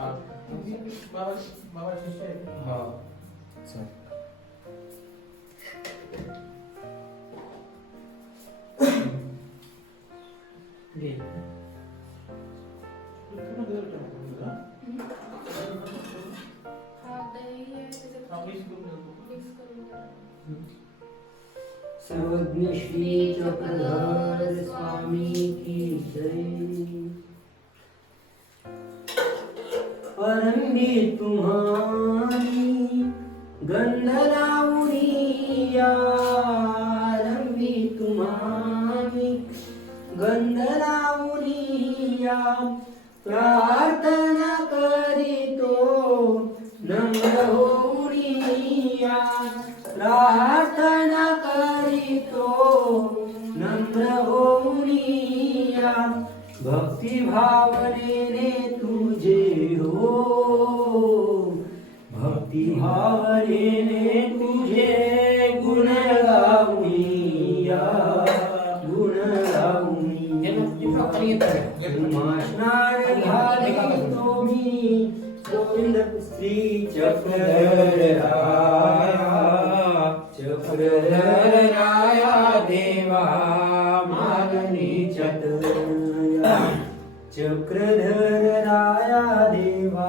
बाबा शिष्य आहे. हा चल. घे. पूर्ण घर टाकून का? सर्वज्ञ श्री चक्रधर स्वामी की जय. परंगी तुम्हारी गंध लावणी या, रंगी तुम्हारी गंध लावणी या, प्रार्थना करीतो नम्र होऊनी या, प्रार्थना करीतो नम्र होऊनी या, भक्ती भावनेने तुझे हो, भक्ती भावनेने तुझे गुण गाऊनी या, गुण गाऊनी. स्नान घालितो मी गोविंद श्री चक्रधर राया, चक्रधर राया देवा मागणी चतुर्या, चक्रधर राया देवा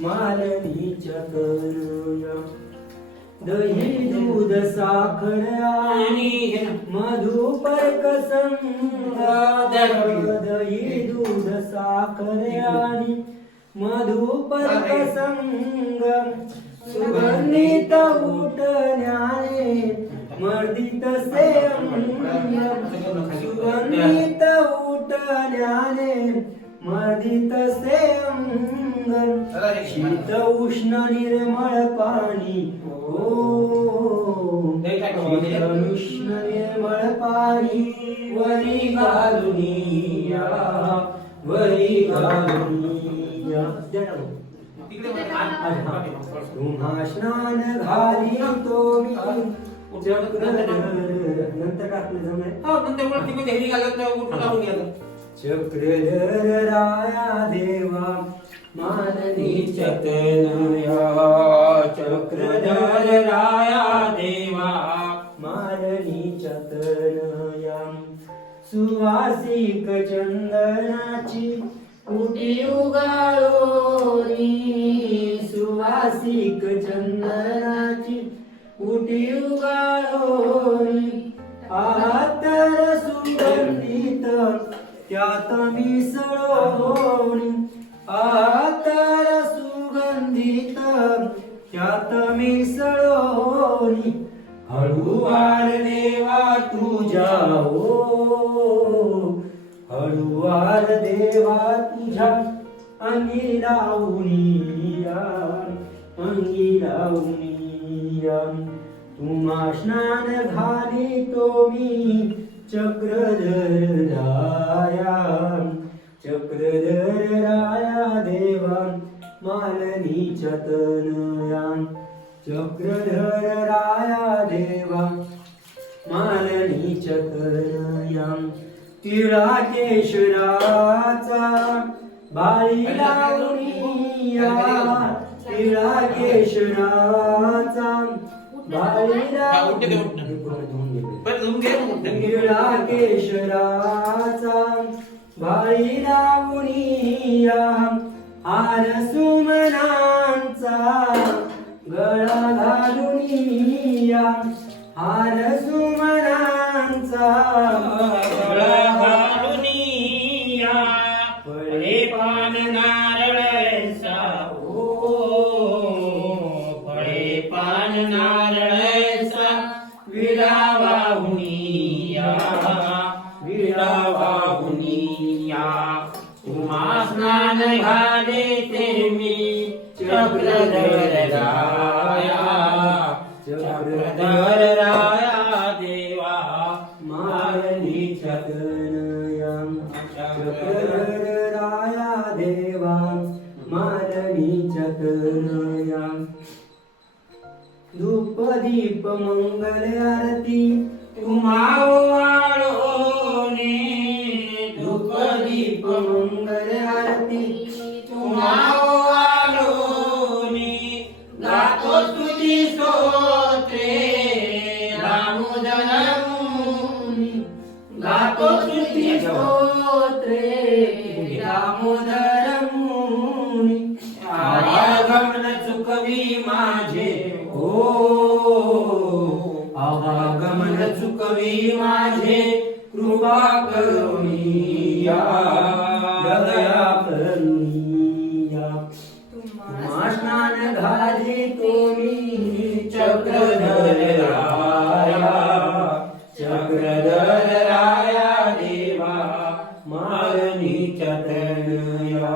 मालनी चतुर्या. दही दूध साखर आणि मधु पर्क संगा, दही दूध साखर आणि मधु पर्क संग, सुगंधित उठण्याने मर्दित से अंग, सुगंधित उठण्याने मर्दित से अंग, शीत उष्ण निर्मळ पाणी हो, शीत उष्ण निर्मळ पाणी वरी घालूनी या, वरी घालूनी या. तुम्हा स्नान घालितो मी चक्रधर. नंतर टाकलं जमलं. चक्रधर राया देवा माननी चतनया, चक्रधर राया देवा माननी चतनया. सुवासिक चंदनाची कुटी उगाळोनी, सुवासिक चंदनाची कुटी उगाळोनी, आतर सुगंधित त्यात मिसळोनी, आतर सुगंधित त्यात मिसळोनी, हळूवार देवा तुझ्या हो, हळूवार देवा तुझ्या अंगी लावणी या, अंगी लावणी या. तुम्हा स्नान घालितो मी चक्रधर राया, चक्रधर राया देवा मालनी चतनया, चक्रधर राया देवा मालनी चतनया. तिळा केशराचा बाळी लावणी या, तिळा केशराचा बाळी लावणी, तिळा केशराचा बाळी लावणी या, हार सुमनांचा गळा घालूनी या, हार सुमनांचा गळा घालूनी या, फळे पान नारळाचा फळे पान नारळाचा, विडा वाहुनी या, विडा वाहुनी या. तुम्हा स्नान घालिते मी चक्रधर राया, चक्रधर राया देवा मालनी चतनया, चक्रधर राया देवा मालनी चतनया. धूप दीप मंगल आरती तुम्हा वाळोने, धूप दीप मंगल आरती तुम्हा तुम्हा स्नान घाली तुम्ही चक्रधर राया चक्रधर राया देवा मालनीच्या तनया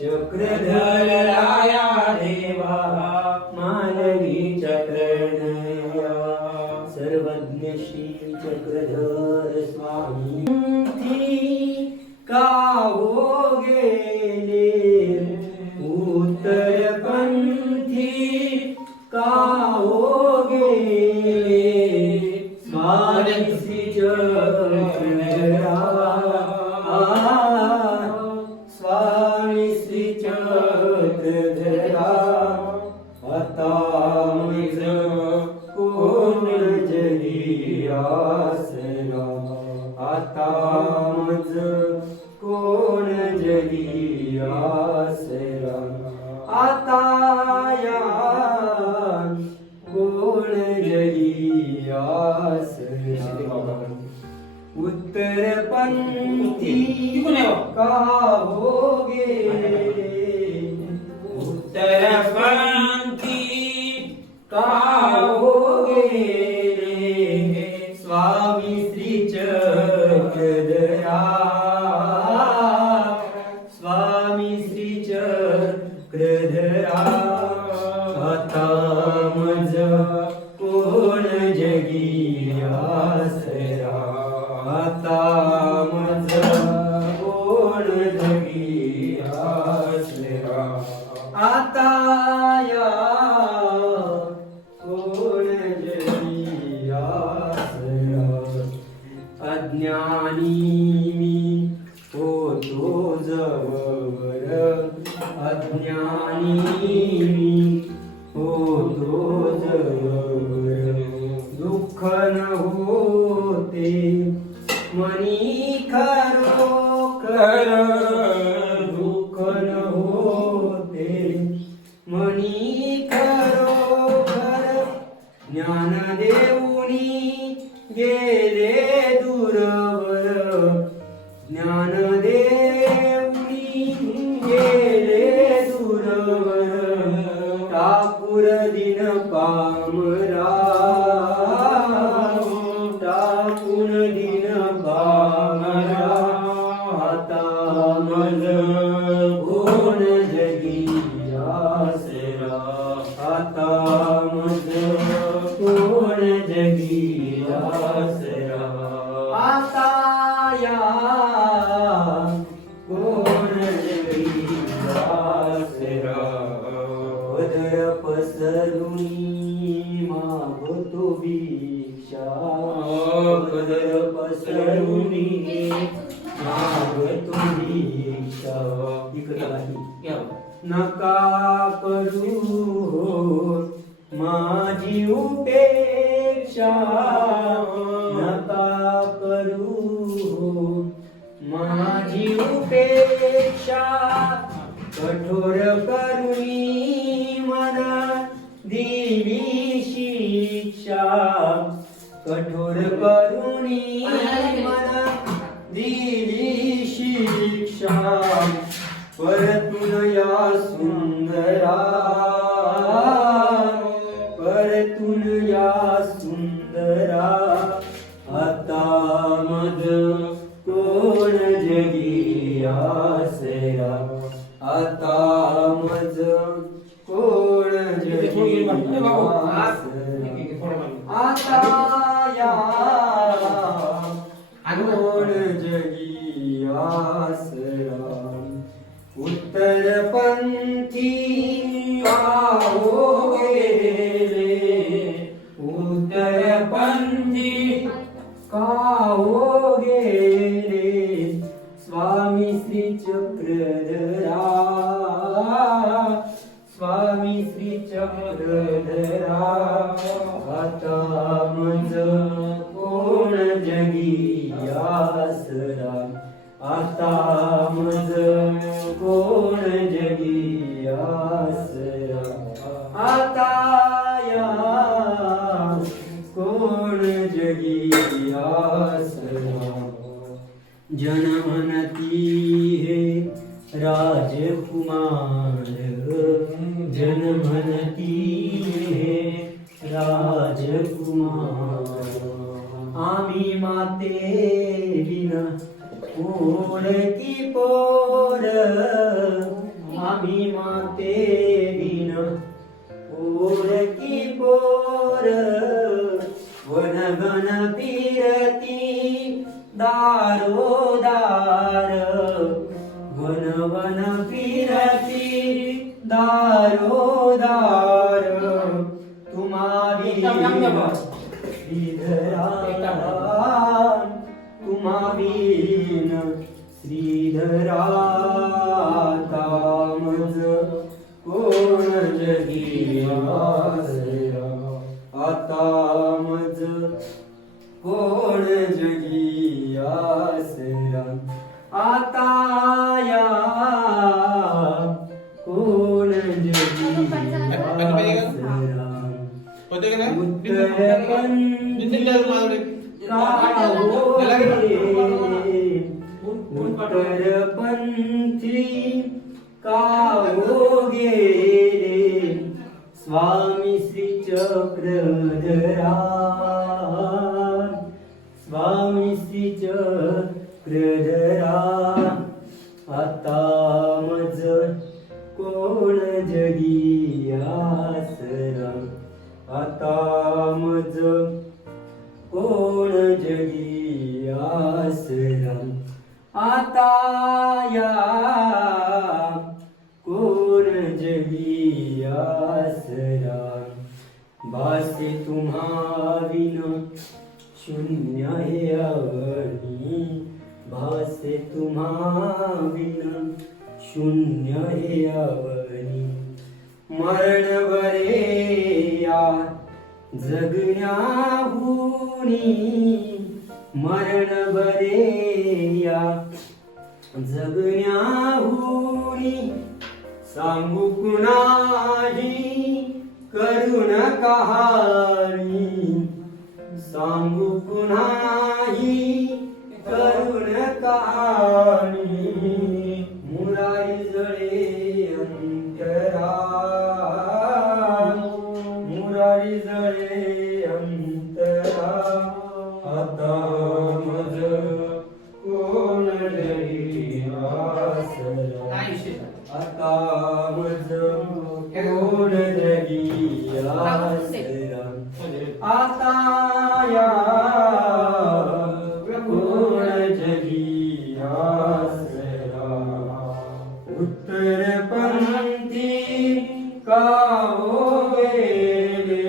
चक्रधर राया देवा मालनीच्या तनया सर्वज्ञ श्री चक्रधर स्वामी का हो गेले उत्तर पंथी का हो गेले स्वामी श्री चक्रधरा स्वामी श्री चक्रधरा आता मज कोण जरी आसरा आता मज कोण जरी आसरा आता या कोण जरी आसरा उत्तर पंथी का हो गेले उत्तर पंथी का हो गेले स्वामी श्री चक्रधरा स्वामी श्री चक्रधरा आता मज कोण जगी आसरा आता मज कोण जगी आसरा आता या कोण जगी आसरा अज्ञानी मी होतो जवळ अज्ञानी मी होतो जवळ दुःख न होते मनी खरोखर दुःख न होते मनी खरोखर ज्ञान देऊनी गेले दूरवर ज्ञान देऊनी गेले दूरवर ठाकुर दिन पामरा ठाकुर दिन पामरा आता मज कोण जगी आसरा आता मज कोण जगी आसरा आता या कोण जगी आसरा पदर पसरुनी मागतो भिक्षा पदर पसरुनी मागतो भिक्षा इकडे नाही नका करू माझी उपेक्षा नका करू माझी उपेक्षा कठोर करुणी मला दिली शिक्षा कठोर करुणी मला दिली शिक्षा परतून या सुंदरा परतून या सुंदरा आता मज कोण जगी आसरा आता मज कोण जगी आसरा आता या कोण जगी आसरा उत्तर पंथी का हो गेले उत्तर पंथी का हो गेले स्वामी श्री चक्रधरा स्वामी श्री चक्रधरा आता मज कोण जगी आसरा आता मज कोण जगी आसरा आता या कोण जगी आसरा जनमनती हे राजकुमार विन ओळखी पोर आम्ही माते विन ओळखी पोर वन गण फिरती दारोदार वन वन फिरती दारोदार तुम्हारी श्रीधरा तुम्हारीन श्रीधरा तामज कोण जगी आसरा आता मज कोण जगी आसरा आता या कोण जगी आसरा होते का ना उत्तरपंथी काहो गेले स्वामी श्री चक्रधरा स्वामी श्री चक्रधरा आता मज कोण जगी आसरा आता मज कोण जगी आसरा आता या कोण जगी आसरा भासे तुम्हा विन शून्य हे अवनी भासे तुम्हा विन शून्य हे अवनी मरण बरे या जगण्याहुनी मरण बरे या जगण्याहुनी सांगू कुणाही करुण कहाणी सांगू कुणाही करुण कहाणी मुरारी जळे अंतरा मुरारी जळे अंतरा आता मज कोण जगी आसरा आता मज कोण जगी आसरा आता या कोण जगी आसरा उत्तरपंथी काहो गेले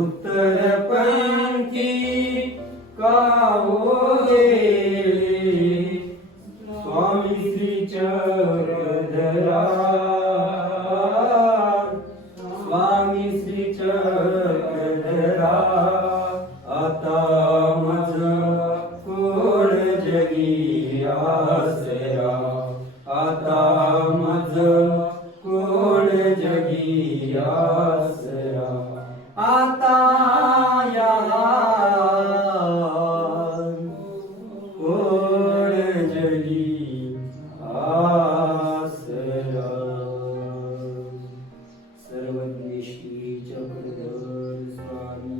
उत्तरपंथी काहो गेले स्वामी श्री चक्रधरा स्वामी श्री चक्रधरा आता मज कोण जगी आसरा आता मज कोण जगी आसरा आता या कोण जगी आसरा सर्वज्ञ चक्रधर स्वामी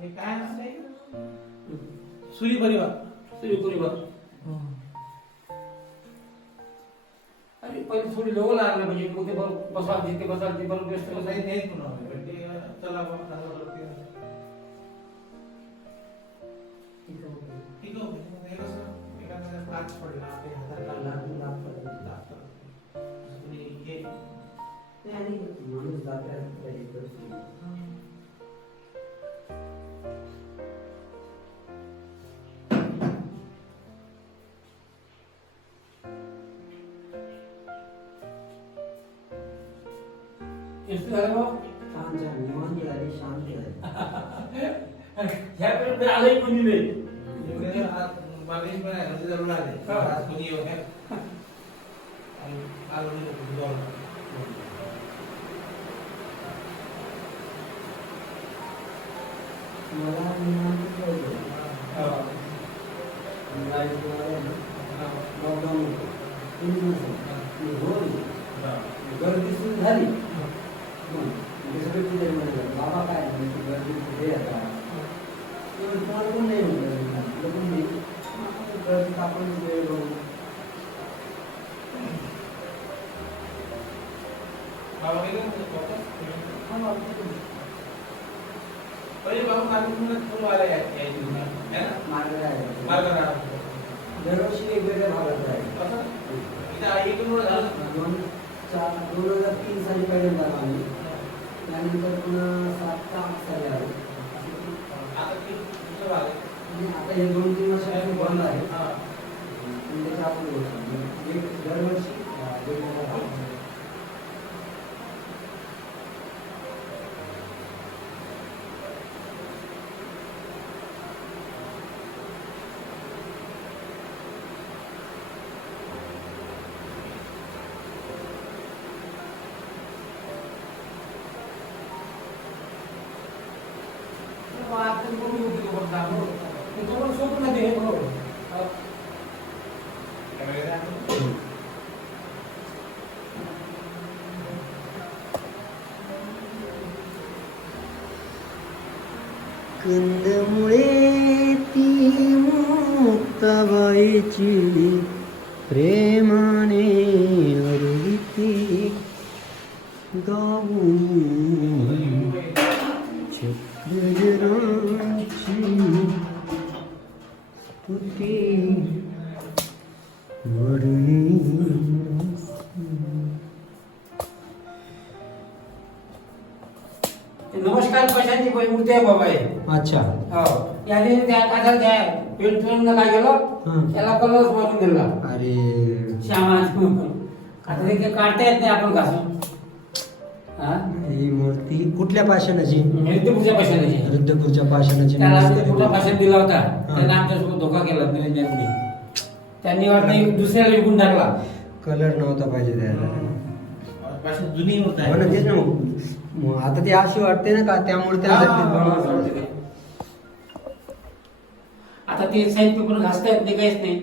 हे काय असते सुरी परिवार. अरे पहिले थोडी लोक लागलं म्हणजे मग ते बसाल तिथे बसाल ते बरोबर व्यस्त नाही बसायचं. नाही पुन्हा पण ते चला बाबा चांगलं करते. ठीक आहे हे कसं एखाद्या काच पडला ते हाताला लागतं. आणि हे माणूस जात्या व्यस्त झालं मग छान छान निवांत झाली, शांत झाली. ह्या पिरियड आलंही कोणी नाही. एवढे आज मागे पण आहे म्हणजे जरूर आले आज कोणी येऊ नये. आणि आलो नाही जाऊन. मला निवांत पाहिजे. लॉकडाऊन होतं. कोणी नसेल. होय. गर्दी सुरू झाली. सगळे तिथे म्हणाले बाबा काय म्हणजे गर्दी कुठे आता तुम्हाला कोण नाही म्हटलं कोण नाही गर्दी आपण वेळ बघू. बाबा गेले पहिले बाबा मार्केटमध्ये थोडं आले आहे मार्ग आहे. मार्ग दरवर्षी वेगवेगळ्या भागात आहे. इथं एकूण झालं 2003 साली पहिल्यांदा आलो आम्ही. त्यानंतर पुन्हा 7 का 8 साली आलो. आता ते दुसरं भाग आहे. आणि आता हे 2-3 वर्षापासून बंद आहे. हा. पण त्याच्या आपण दरवर्षी वेगवेगळ्या भागात. आपण कोणी होती तो बघता तो पण सोपं नाही आहे बरोबर. कंदमुळे ती मुक्ताबाईची प्रेमाने अरविती गाऊन चक्रधराची तुती वरणी. नमस्कार पैशांची मूर्ती आहे बाबा आहे. अच्छा. हो याने त्या काढायला त्या पेंटून काय केलं त्याला कलर मारून दिला अरे श्यामा. आता ते काढता येत नाही आपण घासून. ही मूर्ती कुठल्या पाषाणाची? रुद्रपूरच्या पैशाची. रुद्रपूरच्या पाषाणाची. त्याला कुठला भाषण दिला होता त्याने आमच्यासोबत धोका केला निरंजनने. त्यांनी वाटलं दुसऱ्याला विकून टाकला. कलर नव्हता पाहिजे त्याला. पासून जुनी होत हो ना, तेच ना मग आता ती अशी वाटते ना का त्यामुळे त्याला आता ते साईड पेपर घासता येत नाही काहीच नाही.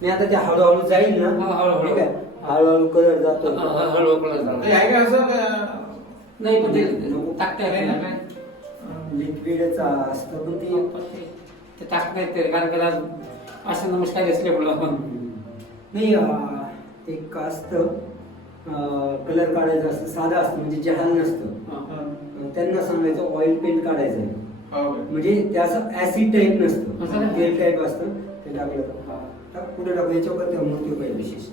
नाही आता ते हळूहळू जाईल ना. हळूहळू. ठीक आहे, हळूहळू कलर जातो. हळूहळू कलर झाला. आहे का असं नाही पण ते टाकता येत नाही काय. लिक्विडच असतं पण ते टाकता येते कारण त्याला असं नमस्कार असल्यामुळं. नाही एक असतं कलर काढायचं असतं, साधं असतं म्हणजे जहाल नसतं. त्यांना सांगायचं ऑइल पेंट काढायचं आहे म्हणजे ते असं ऍसिड टाईप नसतं, तेल टाईप असतं. ते टाकलं पुढे टाकू याच्यावर त्या मूर्ती पाहिजे विशेष.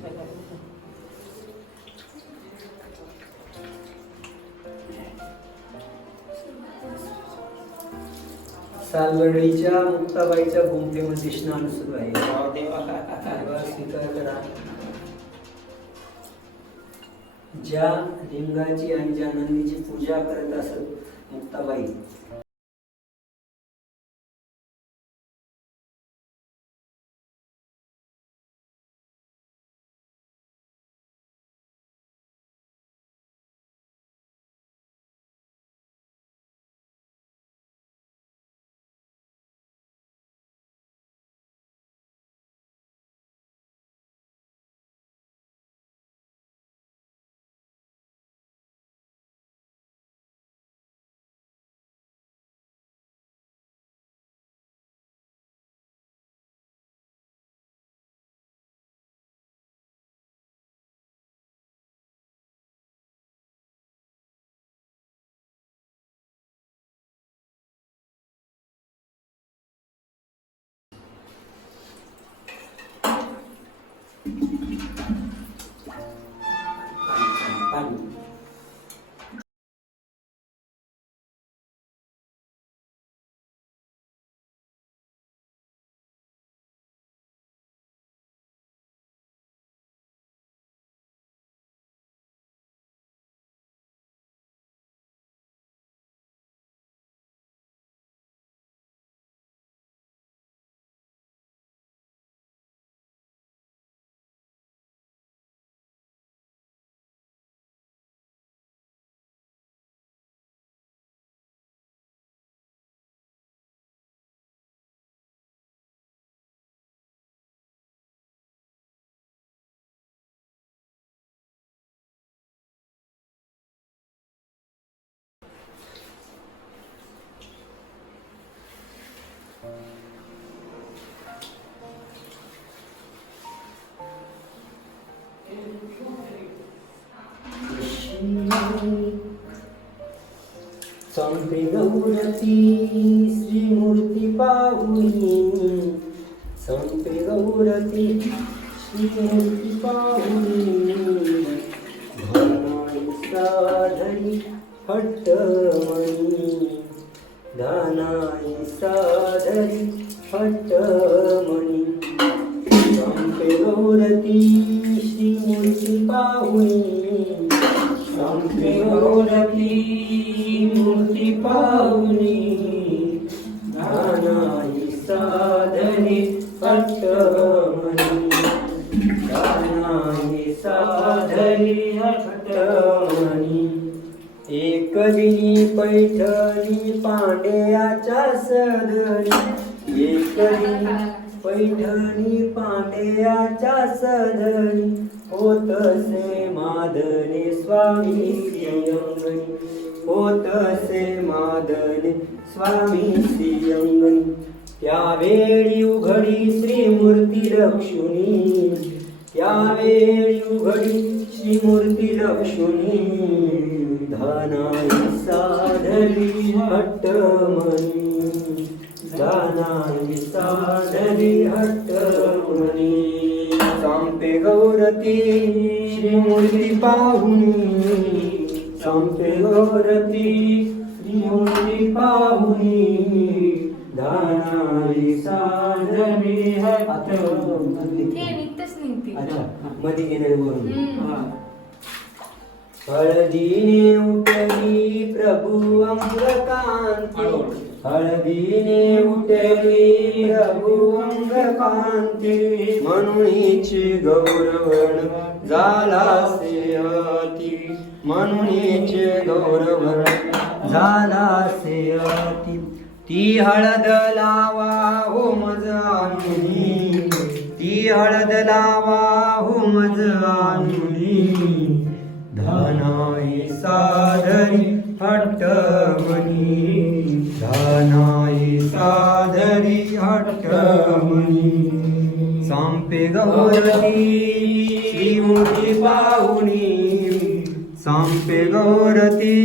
सालवर्णीच्या मुक्ताबाईच्या भूमिकेमध्ये स्नान सुरू आहे. स्वीकार करा. ज्या लिंगाची आणि ज्या नंदीची पूजा करत असत मुक्ताबाई पाणी. संपे गौरती श्रीमूर्ती पाहुनी, संपे गौरती श्रीमूर्ती पाहुनी, धनाई साधरी हट्टमणी, धनाई साधरी हट्टमणी, संपे गौरती श्रीमूर्ती पाहुनी, संपे गौरती मूर्ती पाहुनी, धनाई साधरी हट्टमणी, धनाई साधरी हट्टमणी. एक दिनी पैठणी पांड्याच्या सदरी, एक दिनी पैठणी पांड्याच्या सदरी, होतसे मादने स्वामी सिंगणी, होतसे मादने स्वामी सिंगणी. त्यावेळी उघडी श्रीमूर्ती लक्ष्मी, त्यावेळी उघडी श्रीमूर्ती लक्ष्मी, धनाई साधरी हट्टमणी, धनाई साधरी हट्टमणी. संपे गौरती श्रीमूर्ती पाहुनी, संपे गौरती श्रीमूर्ती पाहुनी, धनाई साधरी हट्टमणी. अच्छा मध्ये गेले बोलून. हळदीने उठली प्रभू अंगकांती, हळदीने उठली प्रभू अंगकांती, म्हणूनची गौरवण झालासे अति, म्हणूनची गौरवण झालासे अति. ती हळद लावा हो मज आम्ही, ती हळद लावा हो मज आम्ही, धनाई साधरी हट्टमणी, धनाई साधरी हट्टमणी. संपे गौरती श्रीमूर्ती पाहुनी, संपे गौरती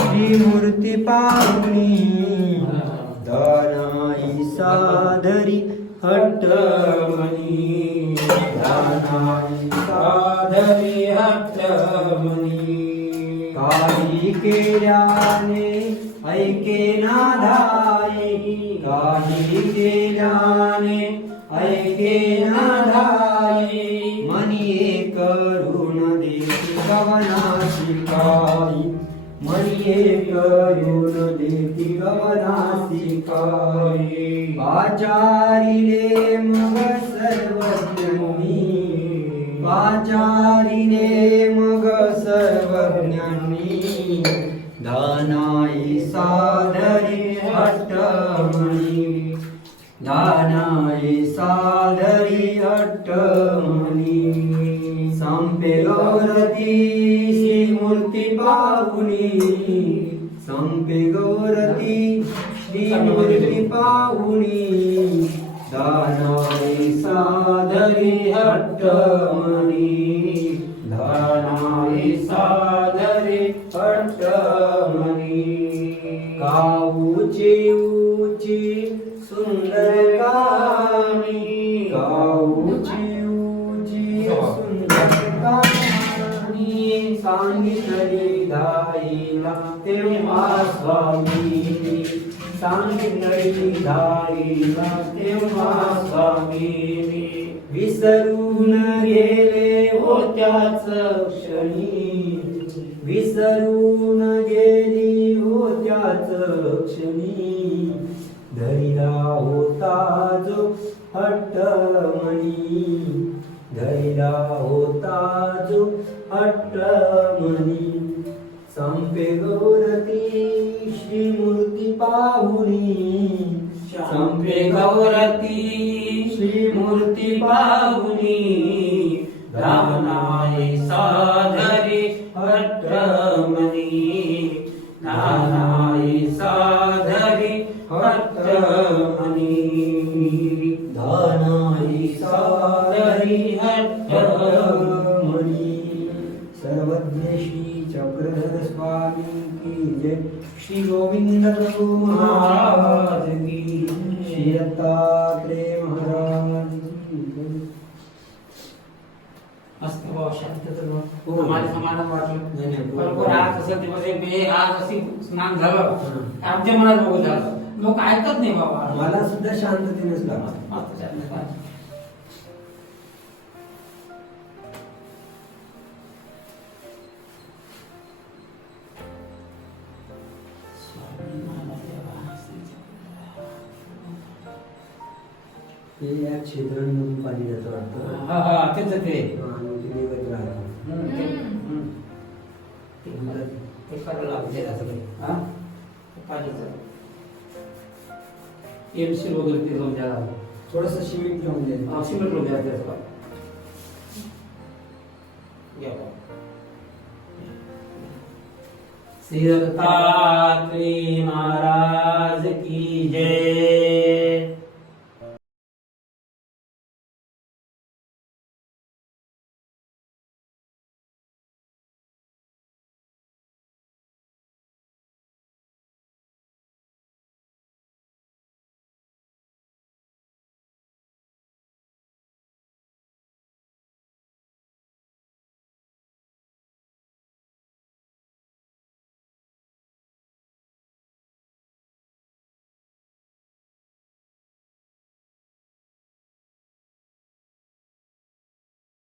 श्रीमूर्ती पाहुनी, धनाई साधरी हट्टमणी, धनाई साधरी हट्टमणी. काही केल्याने ऐके नाधाई, काही केल्याने ऐके नाधाई, मनी करून देती गवनाची काही, मनी करून देती गवनाची काही. आचारिले मग सर्वज्ञानी, आचारिले मग सर्वज्ञानी, धनाई साधरी हट्टमणी, धनाई साधरी हट्टमणी. संपे गौरती श्रीमूर्ती पाहुनी, संपे गौरती श्रीमूर्ती पाहुनी, धनाई साधरी हट्टमणी, धनाई साधरी हट्टमणी. काऊची ऊची सुंदर कामी, काऊची ऊची सांगितली धाईला तेव्हा स्वामी, सांगितली धाईला तेव्हा स्वामी, विसरून गेले होत्याच क्षणी, विसरून गेली होत्याच क्षणी, धैर्या होता जो हट्टमणी, धैर्या होता जो हट्टमणी, संपे गौरती श्रीमूर्ती पाहुनी, संपे गौरती श्रीमूर्ती पाहुनी, दानाय साधरी हट्टमणी, दानाय साधरी हट्टमणी, दानाई सादरी हट्टमणी, सर्वज्ञ श्री चक्रधर स्वामी की जय, श्री गोविंद प्रभु महाराज की, श्री दत्तात्रेय महाराज की जय. मस्त बाबा शांततेत हो. आम्हाला समाधान नाही, वाटलं. नाही, बरोबर आज असं दिवस आज अशी स्नान झालं आमच्या मनात बघू झालं. लोक ऐकत नाही बाबा. मला सुद्धा शांततेनेच लागतं. मस्त शांतता. हे या छिद्रांमधून पाणी जातं वाटतं. हा हा तेच ते आणि ते निघत राहतं. ते करायला लागते सगळे. हा पाहिजे एमसी वगैरे ते जाऊन द्या. थोडंसं सिमेंट लावून द्यायचं. सिमेंट लोक द्या त्याचं. या बाबा. श्री दत्तात्रेय महाराज की जय.